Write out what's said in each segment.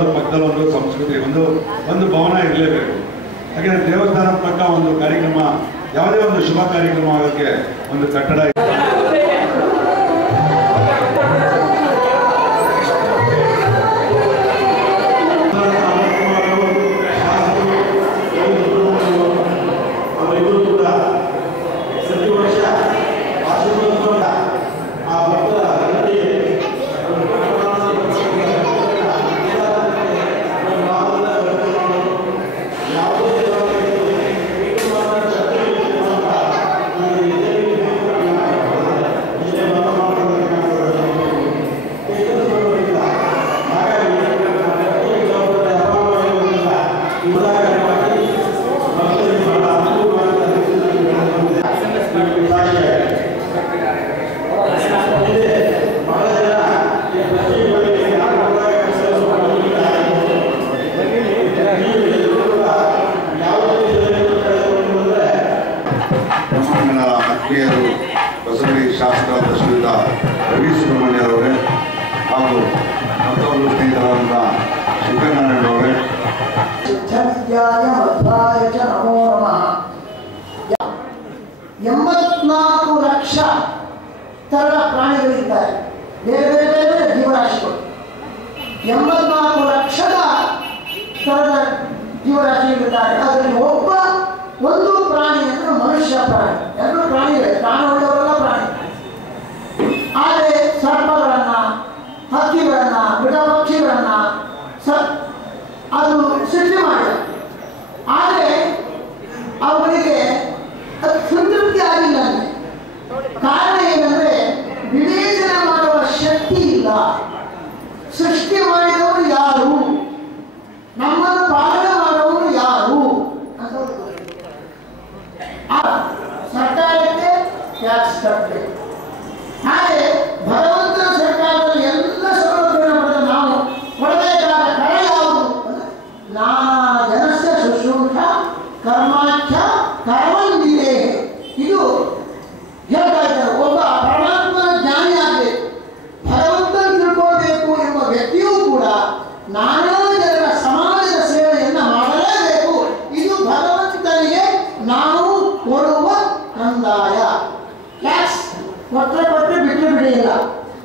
ದೇವಸ್ಥಾನದ ಪಕ್ಕದಲ್ಲಿ ಒಂದು ಸಂಸ್ಕೃತಿ ಒಂದು ಭವನ ಇರಲೇಬೇಕು. ಯಾಕೆಂದರೆ ದೇವಸ್ಥಾನದ ಪಕ್ಕ ಒಂದು ಕಾರ್ಯಕ್ರಮ, ಯಾವುದೇ ಒಂದು ಶುಭ ಕಾರ್ಯಕ್ರಮ ಆಗೋಕ್ಕೆ ಒಂದು ಕಟ್ಟಡ ಬಸವಳಿ ಶಾಸ್ತ್ರ ಶ್ರೀಯುತ ರವಿ ಸುಬ್ರಹ್ಮಣ್ಯರವರೇ ಹಾಗೂ ಮತ್ತೊಂದು ಸ್ನೇಹಿತರಾದ ಶಿವನಾರಾಯಣರವರೇ. 84 ಲಕ್ಷ ತರದ ಪ್ರಾಣಿಗಳಿದ್ದಾರೆ, ಬೇರೆ ಬೇರೆ ಬೇರೆ ಜೀವರಾಶಿಗಳು. 84 ಲಕ್ಷದ ತರದ ಜೀವರಾಶಿಗಳಿದ್ದಾರೆ. ಅದರಲ್ಲಿ ಒಂದು ಪ್ರಾಣಿ ಅಂದರೆ ಮನುಷ್ಯ ಪ್ರಾಣಿ. ಎರಡು ಪ್ರಾಣಿಗಳೇ, ಪ್ರಾಣವುಳ್ಳವರೆಲ್ಲ ಪ್ರಾಣಿ. ಆದರೆ ಸರ್ಪಗಳನ್ನ, ಹಕ್ಕಿಗಳನ್ನ, ಮೃಗ ಪಕ್ಷಿಗಳನ್ನ ಅದು ಸೃಷ್ಟಿ ಮಾಡಿದೆ. ಆದರೆ ಅವುಗಳಿಗೆ ಅದು ಸಂತೃಪ್ತಿ ಆಗಿಲ್ಲ. ಕಾರಣ ಏನಂದ್ರೆ ವಿವೇಚನೆ ಮಾಡುವ ಶಕ್ತಿ ಇಲ್ಲ. ಸೃಷ್ಟಿ ಮಾಡಿದವರು ಯಾರು, ನಮ್ಮನ್ನು ಪಾಲನೆ ಮಾಡುವವರು ಯಾರು ಅಂತ ಸರ್ಕಾರಕ್ಕೆ ಟ್ಯಾಕ್ಸ್ ಕಟ್ಟಬೇಕು. ಹಾಗೆ ಭಗವಂತನ ಸರ್ಕಾರದಲ್ಲಿ ಎಲ್ಲ ಸೌಲಭ್ಯವನ್ನು ಪಡೆದ ನಾವು ಕೊಡಬೇಕಾದ ಕರ ಯಾವುದು? ನಾನಾ ಜನಸ್ಯ ಶುಶ್ರೂಷ ಕರ್ಮಾಖ್ಯ ಕರ್ಮಂದಿದೆ. ಇದು ಹೇಳ್ತಾ ಇದ್ದಾರೆ. ಒಬ್ಬ ಪರಮಾತ್ಮನ ಜ್ಞಾನಿ ಆಗಬೇಕು, ಭಗವಂತನ ತಿಳ್ಕೊಳ್ಬೇಕು ಎಂಬ ವ್ಯಕ್ತಿಯೂ ಕೂಡ ನಾನಾ ಜನರ ಸಮಾಜದ ಸೇವೆಯನ್ನು ಮಾಡಲೇಬೇಕು. ಇದು ಭಗವಂತನಿಗೆ ನಾವು ಕೊಡುವ ಕಂದಾಯ. ಟ್ಯಾಕ್ಸ್ ಕೊಟ್ಟರೆ ಬಿಟ್ಟು ಬಿಡಿಲ್ಲ,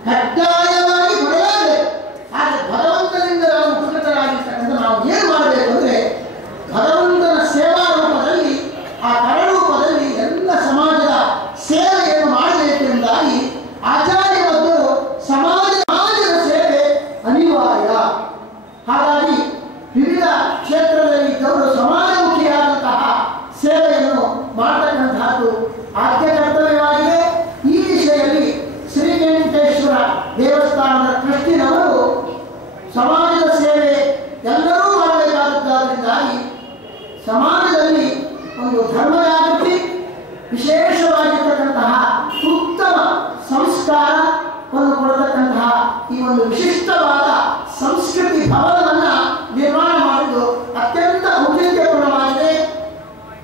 ಕಡ್ಡಾಯವಾಗಿ ಕೊಡಲೇಬೇಕು. ಹಾಗೆ ಭಗವಂತನಿಂದ ನಾವು ಉಪಕೃತರಾಗಿರ್ತಕ್ಕಂಥ ನಾವು ಏನು ಮಾಡಬೇಕು ಅಂದರೆ ಭಗವಂತನ ಸೇವಾ ರೂಪದಲ್ಲಿ, ಆ ಕರ ರೂಪದಲ್ಲಿ ಎಲ್ಲ ಸಮಾಜದ ಸೇವೆಯನ್ನು ಮಾಡಬೇಕೆಂದಾಗಿ ಆಚಾರ್ಯವರು ಸಮಾಜದ ಸೇವೆ ಅನಿವಾರ್ಯ. ಹಾಗಾಗಿ ವಿವಿಧ ಕ್ಷೇತ್ರದಲ್ಲಿ ಇದ್ದವರು ಸಮಾಜಮುಖಿಯಾದಂತಹ ಸೇವೆಯನ್ನು ಮಾಡತಕ್ಕಂತಹದ್ದು ಆದ್ಯ ಕರ್ತವ್ಯವಾಗಿದೆ. ಈ ವಿಷಯದಲ್ಲಿ ಶ್ರೀವೆಂಕಟೇಶ್ವರ ದೇವಸ್ಥಾನದ ಟ್ರಸ್ಟಿನವರು ಸಮಾಜದ ಸೇವೆ ಎಲ್ಲರೂ ಮಾಡಬೇಕಾದದ್ದಾದ್ದರಿಂದಾಗಿ ಸಮಾಜದಲ್ಲಿ ಒಂದು ಧರ್ಮ ಜಾಗೃತಿ, ವಿಶೇಷವಾಗಿರ್ತಕ್ಕಂತಹ ಉತ್ತಮ ಸಂಸ್ಕಾರವನ್ನು ಕೊಡತಕ್ಕಂತಹ ಈ ಒಂದು ವಿಶಿಷ್ಟವಾದ ಸಂಸ್ಕೃತಿ ಭವನವನ್ನು ನಿರ್ಮಾಣ ಮಾಡುವುದು ಅತ್ಯಂತ ಔಚಿತ್ಯಪೂರ್ಣವಾಗಿದೆ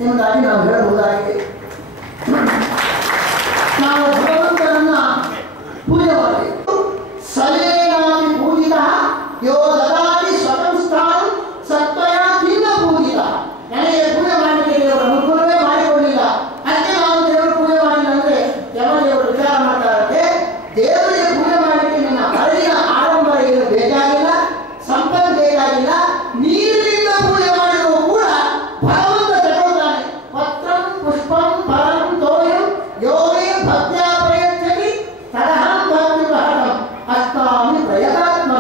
ಎಂಬುದಾಗಿ ನಾವು ಹೇಳಬಹುದಾಗಿದೆ. ನಾವು ಭಗವಂತನನ್ನ ಪೂಜೆ ಮಾಡಬೇಕು. ಸಲೇನಾಪಿ ಪೂಜಿತ ಯೋ ದದಾತಿ ಸ್ವತಂ ಸ್ಥಾನ ಸತ್ವಯ ಖಿನ್ನ ಪೂಜಿತ. ನನಗೆ ಪೂಜೆ ಮಾಡಲಿಕ್ಕೆ ದೇವರು ಅನುಕೂಲವೇ ಮಾಡಿಕೊಳ್ಳಿಲ್ಲ, ಅದಕ್ಕೆ ನಾವು ದೇವರು ಪೂಜೆ ಮಾಡಿಲ್ಲ ಅಂದರೆ ಯಮದೇವರು ವಿಚಾರ ಮಾಡ್ತಾರೆ. ದೇವರಿಗೆ ಪೂಜೆ ಮಾಡಲಿಕ್ಕೆ ನಿನ್ನ ಹರಿಯ ಆಡಂಬರ ಏನು ಬೇಕಾಗಿಲ್ಲ, ಸಂಪತ್ತು ಬೇಕಾಗಿಲ್ಲ, ನೀರಿನಿಂದ ಪೂಜೆ ಮಾಡಿದರೂ ಕೂಡ ಭಗವಂತ ತಗೊಳ್ತಾನೆ. ಪತ್ರಂ ಪುಷ್ಪಂ ಫಲಂ ತೋಯಂ ಯೋಗೇ ಭಕ್ತ್ಯಾ ಪ್ರಯಚ್ಛತಿ ತದಹಂ ಭಕ್ತಿ ಪ್ರಹಟಂ ಅಸ್ತಾಮಿ ಪ್ರಯತಾತ್ಮ.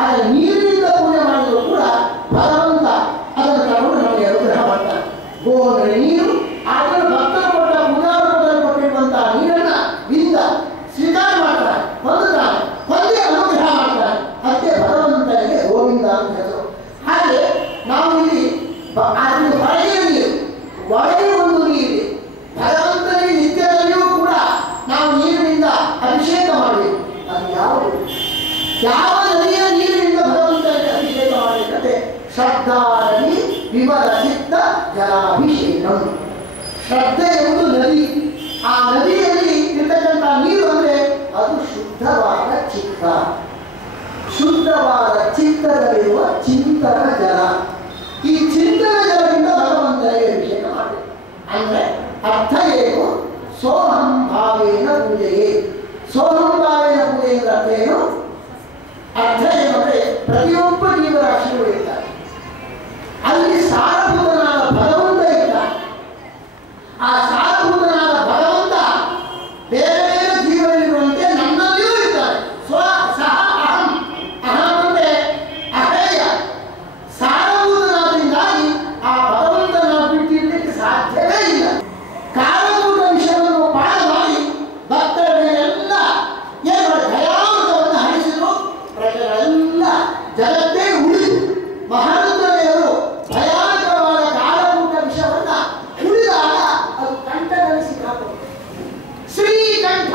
ಆದರೆ ನೀರಿನಿಂದ ಪೂಜೆ ಮಾಡಿದರೂ ಕೂಡ ಭಗವಂತ ಅದನ್ನು ತಗೊಂಡು ನಮಗೆ ಅನುಗ್ರಹ ಮಾಡ್ತಾನೆ. ಗೋಂದ್ರೆ ನೀರು, ಅದನ್ನು ಭಕ್ತರು ಕೊಟ್ಟ ಪೂಜಾರೂಪದಲ್ಲಿ ಕೊಟ್ಟಿರುವಂತಹ ನೀರನ್ನ ಇಂದ ಸ್ವೀಕಾರ ಮಾಡ್ತಾನೆ, ಹೊಂದುತ್ತಾನೆ, ಹೊಂದಿ ಅನುಗ್ರಹ ಮಾಡ್ತಾನೆ. ಅದಕ್ಕೆ ಭಗವಂತನಿಗೆ ಗೋವಿಂದ ಅಂತ ಹೆಸರು. ಹಾಗೆ ನಾವು ಇಲ್ಲಿ ಅದು ಹೊರಗಿನ ನೀರು, ಒಳಗೆ ಒಂದು ನೀರಿದೆ. ಭಗವಂತನಿಗೆ ನಿತ್ಯದಲ್ಲಿಯೂ ಕೂಡ ನಾವು ನೀರಿನಿಂದ ಅಭಿಷೇಕ ಮಾಡಬೇಕು. ಅದು ಯಾವ ನದಿಯ ನೀರಿನಿಂದ ಭಗವಂತನಿಗೆ ಅಭಿಷೇಕ ಮಾಡಬೇಕಂತೆ ಶ್ರದ್ಧಾರಲಿ ವಿಮಲ ಚಿತ್ತ ಜಲಾಭಿಷೇಕಂ. ಶ್ರದ್ಧೆ ಎಂಬುದು ನದಿ. ಆ ನದಿಯಲ್ಲಿ ಇರ್ತಕ್ಕಂಥ ನೀರು ಅಂದರೆ ಅದು ಶುದ್ಧವಾದ ಚಿತ್ತ. ಶುದ್ಧವಾದ ಚಿತ್ತದಲ್ಲಿರುವ ಚಿಂತನ ಜಲ. ಈ ಚಿಂತನ ಜಲದಿಂದ ಭಗವಂತನಿಗೆ ಅಭಿಷೇಕ ಮಾಡಬೇಕು. ಅಂದ್ರೆ ಅರ್ಥ ಏನು? ಸೋಹಂ ಭಾವೇನ ಪೂಜೆಯೇ. ಸೋಹಂ ಭಾವೇನ ಪೂಜೆ ಅಂದ್ರೆ ಅರ್ಥ ಏನು? ಅರ್ಥ ಏನಂದ್ರೆ ಪ್ರತಿಯೊಬ್ಬ ಜೀವರಾಶಿಗಳು ಇರ್ತಾರೆ, ಅಲ್ಲಿ ಸಾರಭೂತನಾದ ಭಗವಂತ ಇರ್ತಾನೆ. ಆ ಸಾರಭೂತನಾದ ಭಗವಂತ ಬೇರೆ ಬೇರೆ ಜೀವನಲ್ಲಿರುವಂತೆ ನನ್ನಲ್ಲಿಯೂ ಇರ್ತಾರೆ. ಸ್ವ ಸಹ ಅಹಂ. ಅಹಂ ಅಂದ್ರೆ ಅಹೇಯ. ಸಾರಭೂತನಾದ್ರಿಂದಾಗಿ ಆ ಭಗವಂತನ ಬಿಟ್ಟಿರ್ಲಿಕ್ಕೆ ಸಾಧ್ಯವೇ ಇಲ್ಲ. ಕಾಲಭೂತ ವಿಷಯವನ್ನು ಪಾಠ ಮಾಡಿ ಭಕ್ತರ ಮೇಲೆಲ್ಲ ಏನು ದಯಾಮೃತವನ್ನು ಹರಿಸಿದ್ರು. ಪ್ರಜೆಗಳೆಲ್ಲ ಜಗತ್ತೇ ಉಳಿದು ಮಹಾರುದ್ರದೇವರು ಭಯಾನಕವಾದ ಕಾಲಭೂತ ವಿಷಯವನ್ನ ಉಳಿದಾಗ ಅದು ಕಂಠದಲ್ಲಿ ಸಿಕ್ಕಾಕೊಂಡು ಶ್ರೀಕಂಠ.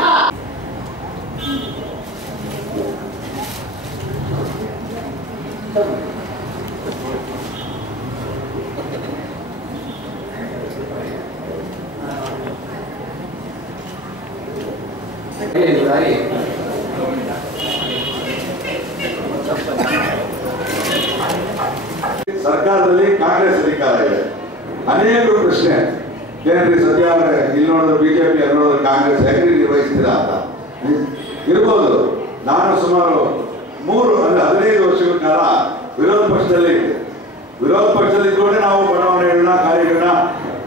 ಸರ್ಕಾರದಲ್ಲಿ ಕಾಂಗ್ರೆಸ್ ಅಧಿಕಾರ ಇದೆ. ಅನೇಕರು ಪ್ರಶ್ನೆ ಏನ್ರಿ ಸದ್ಯ ಅವರೇ ಇಲ್ಲಿ ನೋಡಿದ್ರೆ ಬಿಜೆಪಿ, ಅಲ್ಲಿ ನೋಡಿದ್ರೆ ಕಾಂಗ್ರೆಸ್, ಹೇಗೆ ನಿರ್ವಹಿಸ್ತೀರಾ ಅಂತ ಇರ್ಬೋದು. ನಾನು ಸುಮಾರು 15 ವರ್ಷಗಳ ಕಾಲ ವಿರೋಧ ಪಕ್ಷದಲ್ಲಿ ಇದ್ದೆ. ವಿರೋಧ ಪಕ್ಷದಲ್ಲಿ ಇದ್ಕೊಂಡೆ ನಾವು ಬಡಾವಣೆಗಳನ್ನ ಕಾರ್ಯಗಳನ್ನ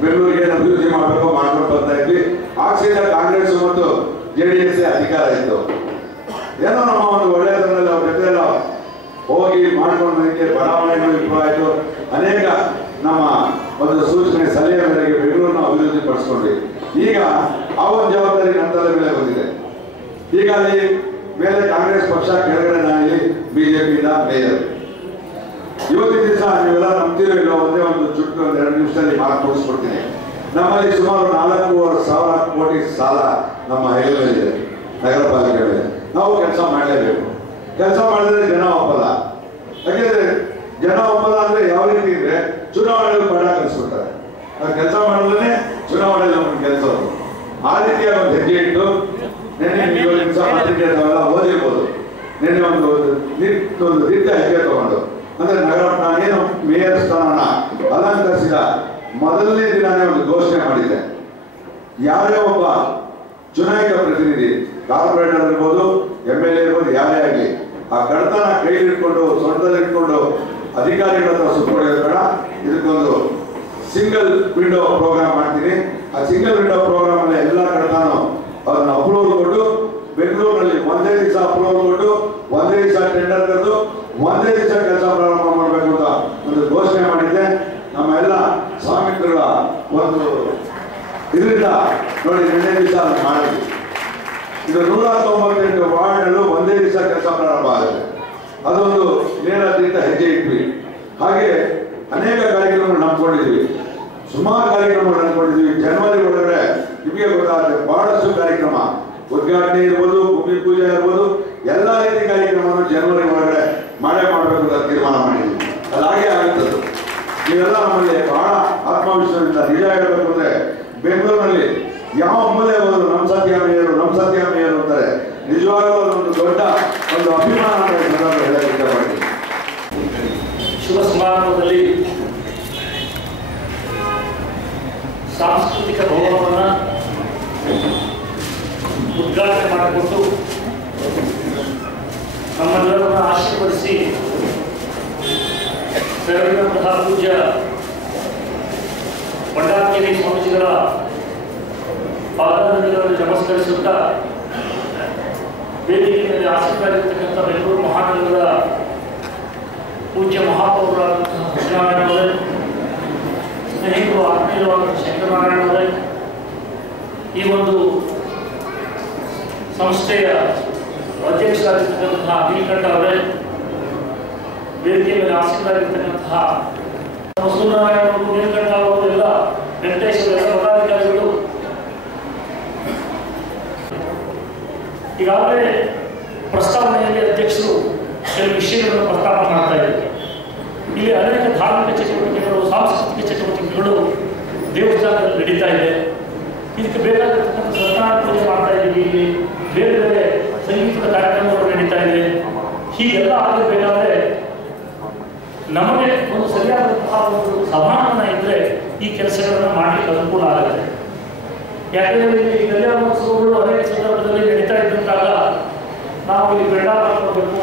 ಬೆಂಗಳೂರಿಗೆ ಅಭಿವೃದ್ಧಿ ಮಾಡಬೇಕು ಮಾಡ್ಕೊಂಡು ಬರ್ತಾ ಇದ್ವಿ. ಆಗ ಕಾಂಗ್ರೆಸ್ ಮತ್ತು JDS ಅಧಿಕಾರ ಇತ್ತು. ಏನೋ ನಮ್ಮ ಒಂದು ಒಳ್ಳೆಯದರಲ್ಲಿ ಅವ್ರ ಜೊತೆ ಎಲ್ಲ ಹೋಗಿ ಮಾಡ್ಕೊಂಡು ನನಗೆ ಬಡಾವಣೆಗಳು ಇಂಪ್ರೂವ್ ಆಯಿತು. ಅನೇಕ ನಮ್ಮ ಒಂದು ಸೂಚನೆ ಸಲಹೆ ಮೇರೆಗೆ ಬೆಂಗಳೂರನ್ನ ಅಭಿವೃದ್ಧಿ ಪಡಿಸ್ಕೊಂಡ್ವಿ. ಈಗ ಆ ಒಂದು ಜವಾಬ್ದಾರಿ ನನ್ನ ತಲೆ ಮೇಲೆ ಬಂದಿದೆ. ಈಗ ಅಲ್ಲಿ ಮೇಲೆ ಕಾಂಗ್ರೆಸ್ ಪಕ್ಷ, ಕೆಳಗಡೆ ನಾನಿಲ್ಲಿ ಬಿಜೆಪಿಯಿಂದ ಮೇಯರ್. ಇವತ್ತಿನ ದಿವಸ ನೀವೆಲ್ಲ ನಂಬ್ತಿರೋ ಇಲ್ಲ, ಒಂದೇ ಒಂದು ಚುಟ್ಟು 2 ನಿಮಿಷದಲ್ಲಿ ಮಾತು ಮುಗಿಸ್ಕೊಡ್ತೀನಿ. ನಮ್ಮಲ್ಲಿ ಸುಮಾರು 4,500 ಕೋಟಿ ಸಾಲ ನಮ್ಮ ಹೆಗಲ ಮೇಲಿದೆ, ನಗರ ಪಾಲಿಕೆ ಮೇಲೆ. ನಾವು ಕೆಲಸ ಮಾಡಲೇಬೇಕು. ಕೆಲಸ ಮಾಡಿದ್ರೆ ಜನ ಒಪ್ಪಲ್ಲ. ಯಾಕೆಂದ್ರೆ ಜನ ಒಪ್ಪಲ್ಲ ಅಂದ್ರೆ ಯಾವ ರೀತಿ ಇದ್ರೆ ಚುನಾವಣೆಗಳು ಪಡ ಕಲಿಸ್ಬಿಡ್ತಾರೆ. ನಾವು ಕೆಲಸ ಮಾಡಿದ್ರೆ ಚುನಾವಣೆಯಲ್ಲಿ ನಮ್ಗೆ ಕೆಲಸ ಆ ರೀತಿಯ ಒಂದು ಹೆಜ್ಜೆ ಇಟ್ಟು ನಿನ್ನೆ ನಾವೆಲ್ಲ ಓದಿರ್ಬೋದು. ನಿನ್ನೆ ಒಂದು ದೀರ್ಘ ಹೆಜ್ಜೆ ತಗೊಂಡು ಅಂದ್ರೆ ನಗರ ನಾನೇನು ಮೇಯರ್ ಸ್ಥಾನನ ಅಲಂಕರಿಸಿದ ಮೊದಲನೇ ದಿನಾನೇ ಒಂದು ಘೋಷಣೆ ಮಾಡಿದ್ದೆ. ಯಾರೇ ಒಬ್ಬ ಚುನಾಯಿತ ಪ್ರತಿನಿಧಿ, ಕಾರ್ಪೊರೇಟರ್ ಇರ್ಬೋದು, MLA ಇರ್ಬೋದು, ಯಾರೇ ಆಗಲಿ ಆ ಕಡತನ ಕೈಲಿಟ್ಕೊಂಡು ಸೊಂಟದಲ್ಲಿ ಇಟ್ಕೊಂಡು ಅಧಿಕಾರಿಗಳ ಹತ್ರ ಸುತ್ತೊಡೆಯೋದು ಬೇಡ. ಇದಕ್ಕೊಂದು ಸಿಂಗಲ್ ವಿಂಡೋ ಪ್ರೋಗ್ರಾಮ್ ಮಾಡ್ತೀನಿ. ಆ ಸಿಂಗಲ್ ವಿಂಡೋ ಪ್ರೋಗ್ರಾಮ್ ಅಲ್ಲಿ ಎಲ್ಲ ಕಡತನೂ ಅದನ್ನ ಅಪ್ರೂವಲ್ ಕೊಟ್ಟು ಬೆಂಗಳೂರಿನಲ್ಲಿ ಒಂದೇ ದಿವಸ ಅಪ್ರೂವಲ್ ಕೊಟ್ಟು ಒಂದೇ ದಿವಸ ಟೆಂಡರ್ ಕರೆದು ಒಂದೇ ದಿವಸ ಕೆಲಸ ಪ್ರಾರಂಭ ಮಾಡಬೇಕು ಅಂತ ಒಂದು ಘೋಷಣೆ ಮಾಡಿದ್ದೆ. ನಮ್ಮ ಎಲ್ಲ ಸ್ವಾಮಿತ್ರಿಗಳ ಒಂದು ಇದರಿಂದ ನೋಡಿ ನಿನ್ನೆ ದಿವಸ ಮಾಡಿದ್ವಿ. ಇದು 198 ವಾರ್ಡ್ನಲ್ಲೂ ಒಂದೇ ದಿವಸ ಕೆಲಸ ಪ್ರಾರಂಭ ಆಗುತ್ತೆ. ಅದೊಂದು ನೇರದಿಂದ ಹೆಜ್ಜೆ ಇಟ್ವಿ. ಹಾಗೆ ಅನೇಕ ಕಾರ್ಯಕ್ರಮಗಳು ನಂಬ್ಕೊಂಡಿದ್ವಿ, ಸುಮಾರು ಕಾರ್ಯಕ್ರಮಗಳು ನಂಬ್ಕೊಂಡಿದ್ವಿ. ಜನವರಿ ಒಳಗಡೆ ನಿಮಗೆ ಗೊತ್ತಾಗುತ್ತೆ ಬಹಳಷ್ಟು ಕಾರ್ಯಕ್ರಮ, ಉದ್ಘಾಟನೆ ಇರ್ಬೋದು, ಭೂಮಿ ಪೂಜೆ ಇರ್ಬೋದು, ಎಲ್ಲ ರೀತಿ ಕಾರ್ಯಕ್ರಮವನ್ನು ಜನವರಿ ಒಳಗಡೆ ಮಾಡಬೇಕು ಅಂತ ತೀರ್ಮಾನ ಮಾಡಿದ್ವಿ. ಅದು ಹಾಗೆ ಆಗುತ್ತದೆ. ನೀವೆಲ್ಲ ನಮ್ಮಲ್ಲಿ ಬಹಳ ಆತ್ಮವಿಶ್ವಾಸದಿಂದ ನಿಜ ಹೇಳಬೇಕು ಅಂದ್ರೆ ಬೆಂಗಳೂರಿನಲ್ಲಿ ಯಾವ ಮೂಲೆ ಹೋದ್ರು ನಮ್ಮ ಸತ್ಯ ಮೇಯರು ಅಂತಾರೆ. ನಿಜವಾಗ್ಲೂ ಒಂದು ದೊಡ್ಡ ಒಂದು ಅಭಿಮಾನ ಹೇಳಕ್ಕೆ ಇಷ್ಟಪಡ್ತೀನಿ. ಶುಭ ಸಮಾರಂಭದಲ್ಲಿ ಸಾಂಸ್ಕೃತಿಕ ಭವನವನ್ನು ಉದ್ಘಾಟನೆ ಮಾಡಿಕೊಟ್ಟು ನಮ್ಮೆಲ್ಲರನ್ನ ಆಶೀರ್ವದಿಸಿ ತೆರಳಿದಂತಹ ಪೂಜ್ಯ ಬಂಡಾರಗಿರಿ ಸ್ವಾಮೀಜಿಗಳ ಪಾದಾರಗಳನ್ನು ನಮಸ್ಕರಿಸುತ್ತಾ ವೇದಿಕೆ ಮೇಲೆ ಆಸಕ್ತರಾಗಿರ್ತಕ್ಕಂಥ ಬೆಂಗಳೂರು ಮಹಾನಗರದ ಪೂಜ್ಯ ಮಹಾಪೌರರಾದಂತಹ ಸತ್ಯನಾರಾಯಣವರೇ, ಸ್ನೇಹಿತರು ಆತ್ಮೀಯರಾದ ಶಂಕರನಾರಾಯಣವರೇ, ಈ ಒಂದು ಸಂಸ್ಥೆಯ ಅಧ್ಯಕ್ಷರಾಗಿರ್ತಕ್ಕಂತಹ ನೀಲಕಂಠ ಅವರೇ, ವೇದಿಕೆ ಮೇಲೆ ಆಸಕ್ತರಾಗಿರ್ತಕ್ಕಂತಹ ಸೂರ್ಯನಾರಾಯಣ ಅವರು, ನೀಲಕಂಠ ಅವರು, ಎಲ್ಲ ವೆಂಕಟೇಶ್ವರ ಎಲ್ಲ ಪದಾಧಿಕಾರಿಗಳು, ಈಗಾಗಲೇ ಪ್ರಸ್ತಾವನೆಯಲ್ಲಿ ಅಧ್ಯಕ್ಷರು ಕೆಲವು ವಿಷಯಗಳನ್ನು ಪ್ರಸ್ತಾಪ ಮಾಡ್ತಾ ಇದ್ದಾರೆ. ಇಲ್ಲಿ ಅನೇಕ ಧಾರ್ಮಿಕ ಚಟುವಟಿಕೆಗಳು, ಸಾಂಸ್ಕೃತಿಕ ಚಟುವಟಿಕೆಗಳು ದೇವಸ್ಥಾನದಲ್ಲಿ ನಡೀತಾ ಇದೆ. ಇದಕ್ಕೆ ಬೇಕಾಗಿರ್ತಕ್ಕಂಥ ಸತ್ಯನಾರಾಯಣ ಪೂಜೆ ಮಾಡ್ತಾ ಇದ್ದೀವಿ. ಇಲ್ಲಿ ಬೇರೆ ಬೇರೆ ಸಂಗೀತದ ಕಾರ್ಯಕ್ರಮಗಳು ನಡೀತಾ ಇದೆ. ಹೀಗೆಲ್ಲ ಆಗಬೇಕಾದ್ರೆ ನಮಗೆ ಒಂದು ಸರಿಯಾದಂತಹ ಒಂದು ಸಮಾಧಾನ ಇದ್ದರೆ ಈ ಕೆಲಸಗಳನ್ನು ಮಾಡಲಿಕ್ಕೆ ಅನುಕೂಲ ಆಗುತ್ತೆ. ಯಾಕಂದರೆ ಈ ಕಲ್ಯಾಣೋತ್ಸವಗಳು ಅನೇಕ ಸಂದರ್ಭದಲ್ಲಿ ನಡೀತಾ ಇದ್ದಂತಾಗ ನಾವು ಇಲ್ಲಿ ಬೆಂಡ ಮಾಡ್ಕೊಳ್ಬೇಕು,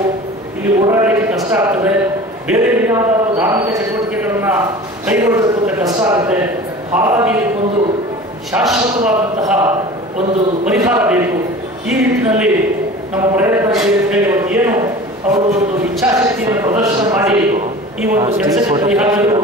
ಇಲ್ಲಿ ಓಡಾಡಲಿಕ್ಕೆ ಕಷ್ಟ ಆಗ್ತದೆ, ಬೇರೆ ಯಾವುದಾದ್ರು ಧಾರ್ಮಿಕ ಚಟುವಟಿಕೆಗಳನ್ನು ಕೈಗೊಳ್ಳಬೇಕು ಅಂತ ಕಷ್ಟ ಆಗುತ್ತೆ. ಹಾಗಾಗಿ ಒಂದು ಶಾಶ್ವತವಾದಂತಹ ಒಂದು ಪರಿಹಾರ ಬೇಕು. ಈ ನಿಟ್ಟಿನಲ್ಲಿ ನಮ್ಮ ಪ್ರಯತ್ನ ಏನು ಅವರು ಒಂದು ಇಚ್ಛಾಶಕ್ತಿಯನ್ನು ಪ್ರದರ್ಶನ ಮಾಡಿ ಈ ಒಂದು ಕೆಲಸಕ್ಕೆ ಕೈ ಹಾಕಲು